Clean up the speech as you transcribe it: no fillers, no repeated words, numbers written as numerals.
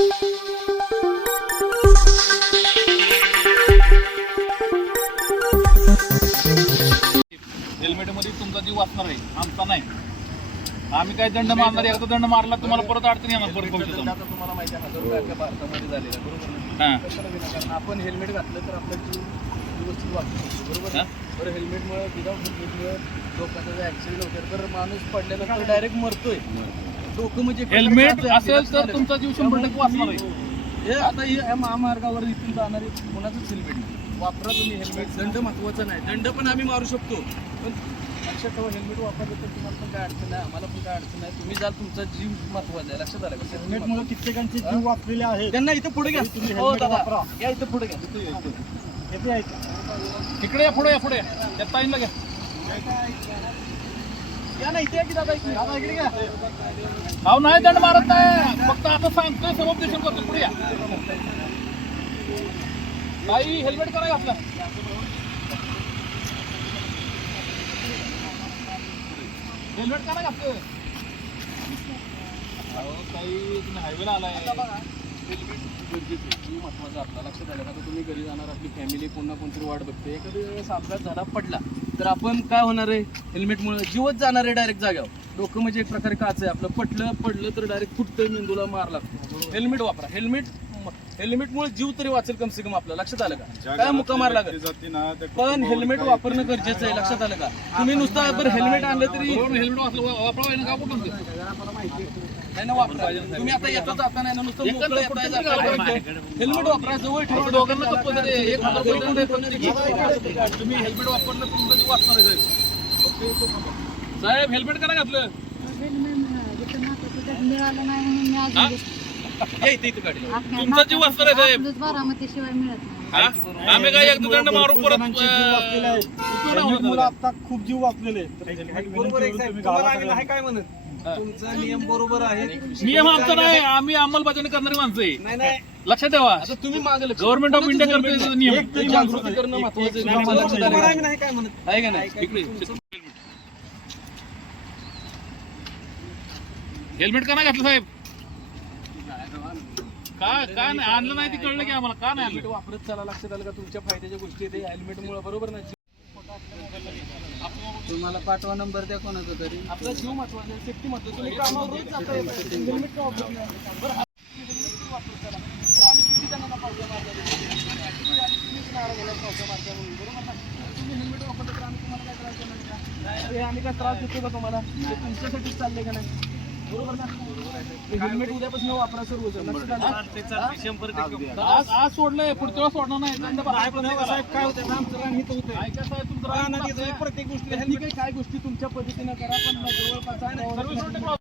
हेल्मेटमध्ये तुमचा जीव वाचणार आहे, आमचा नाही. आम्ही काय दंड मारणार, एकदा दंड मारला तुम्हाला परत अडचणी येणार. परत भविष्यात आता तुम्हाला माहिती आहे 1000 रुपये भारतामध्ये झालेला आहे, बरोबर ना? कशाला विनाकारण आपण हेल्मेट घातलं तर आपला जीव व्यवस्थित वाचतो, बरोबर ना? बरं, हेल्मेटमुळे विदाऊट हेल्मेटमुळे लोकांचा जर ऍक्सिडेंट होतो तर माणूस पडल्यानंतर डायरेक्ट मरतोय. डोकं म्हणजे हेल्मेट असेल तर तुमचा जीव 100% वाचणार आहे. हे आता या महामार्गावर इथून जाणारे कोणाचंच हेल्मेट नाही. वापरा तुम्ही हेल्मेट. दंड महत्वाचा नाही, दंड पण आम्ही मारू शकतो, पण लक्षात ठेवा हेल्मेट वापरलं तर तुम्हाला पण काय अडचण नाही, आम्हाला पण काय अडचण नाही. तुम्ही जाल, तुमचा जीव महत्वाचा आहे. लक्षात आलं का? हेल्मेटमुळे कित्येकांचे जीव वाचलेले आहेत. त्यांना इथं पुढे घ्या. तुम्ही हो हेल्मेट दादा, वापरा. या इथं पुढे घ्या. येते आहे का? इकडे या, पुढे या, पुढे या. त्या ताईंना घ्या. या ना इथे या की दादा, इकडे दादा इकडे घ्या. अहो नाही दंड मारत नाही, फक्त आता सांगतोय, समुपदेशन करतो. पुढे या. ताई हेल्मेट करा घातला. हेल्मेट करा घातलं. अहो ताई तुम्ही हायवेला आलाय. हेल्मेट गरजेचं आहे, जीव महत्वाचा आपला. लक्षात आलं का? आता तुम्ही घरी जाणार, आपली फॅमिली पुन्हा कोणतरी वाट बघते. एखाद्या वेळेस अपघात झाला, पडला तर आपण काय होणार आहे? हेल्मेटमुळे जीवच जाणार आहे डायरेक्ट जाग्यावर. डोकं म्हणजे एक प्रकारे काच आहे आपलं. पडलं तर डायरेक्ट फुटतं, मेंदूला मार लागतो. हेल्मेट वापरा. हेल्मेटमुळे जीव तरी वाचेल कम से कम आपलं. लक्षात आलं का? काय मुका मार लागत, पण हेल्मेट वापरणं गरजेचं आहे. लक्षात आलं का? तुम्ही नुसता बरं हेल्मेट आणलं तरी हेल्मेट वापरावं ना, का कुठून नाही ना वापरा. तुम्ही आता येता जाता नाही ना, नुसतं मोकळं येताय जाताय. हेल्मेट वापरा, जवळ ठेवा. दोघांना तर पदर आहे. एक हजार रुपये दंड आहे. तुम्ही हेल्मेट वापरलं तर तुमचं जीव वाचणार आहे साहेब. हेल्मेट करा घातलं. मिळालं नाही म्हणून मी अजून या इथे गाडी. तुमचा जीव वाचणार आहे साहेब. बारामती शिवाय मिळत नाही. आम्ही काय एकदा दंड मारू परत जणांचे जीव वाचलेले आहेत. हेल्मेटमुळे आता खूप जीव वाचलेले आहेत. तर हेल्मेट बरोबर आहे विनंती साहेब, करून तुम्ही तुम्हाला गावाला आम्ही नाही काय म्हणत. तुमचा नियम बरोबर आहे. नियम आमचा नाही, आम्ही अंमलबजावणी करणारी माणसं आहे. नाही लक्षात ठेवा. आता तुम्ही मागलं गव्हर्नमेंट ऑफ इंडिया करते नियम. एक तरी जागृती करणं महत्वाचं आहे. तुम्हाला लक्षात आलं का? आम्ही नाही काय म्हणत. आहे का नाही? इकडे हेल्मेट का नाही घातलं साहेब? का नाही आणलं नाही ते कळलं की आम्हाला. का नाही हेल्मेट आणलं? वापरत चला. लक्षात आलं का? तुमच्या फायद्याच्या गोष्टी आहेत हेल्मेटमुळे, बरोबर ना? तुम्हाला पाठवा नंबर द्या कोणाचा तरी. आपला जीव महत्वाचा आहे, सेफ्टी महत्वाची. तुम्ही कामावर रोज जाता येता, हेल्मेट का वापरत नाही? बरं, हेल्मेट वापरत चला. तर आम्ही किती जणांना पावसा मारल्या, तुम्हीच नारा गेला पावसा मारल्या म्हणून, बरोबर ना? तुम्ही हेल्मेट वापरलं तर आम्ही तुम्हाला काय त्रास देणार का? अरे आम्ही काय त्रास देतो का तुम्हाला? ते तुमच्यासाठीच चाललंय का नाही? बरोबर ना? हेल्मेट उद्यापासून वापरा सर्व जण. लक्षात आलं? आज सोडलंय, पुढच्या वेळेस सोडणार नाही. दंड भरा. साहेब काय होतं ना, आमचं रान हिथं होतंय. ऐका साहेब, तुमचं रान प्रत्येक गोष्टी काय गोष्टी तुमच्या पद्धतीने करा, पण जवळपास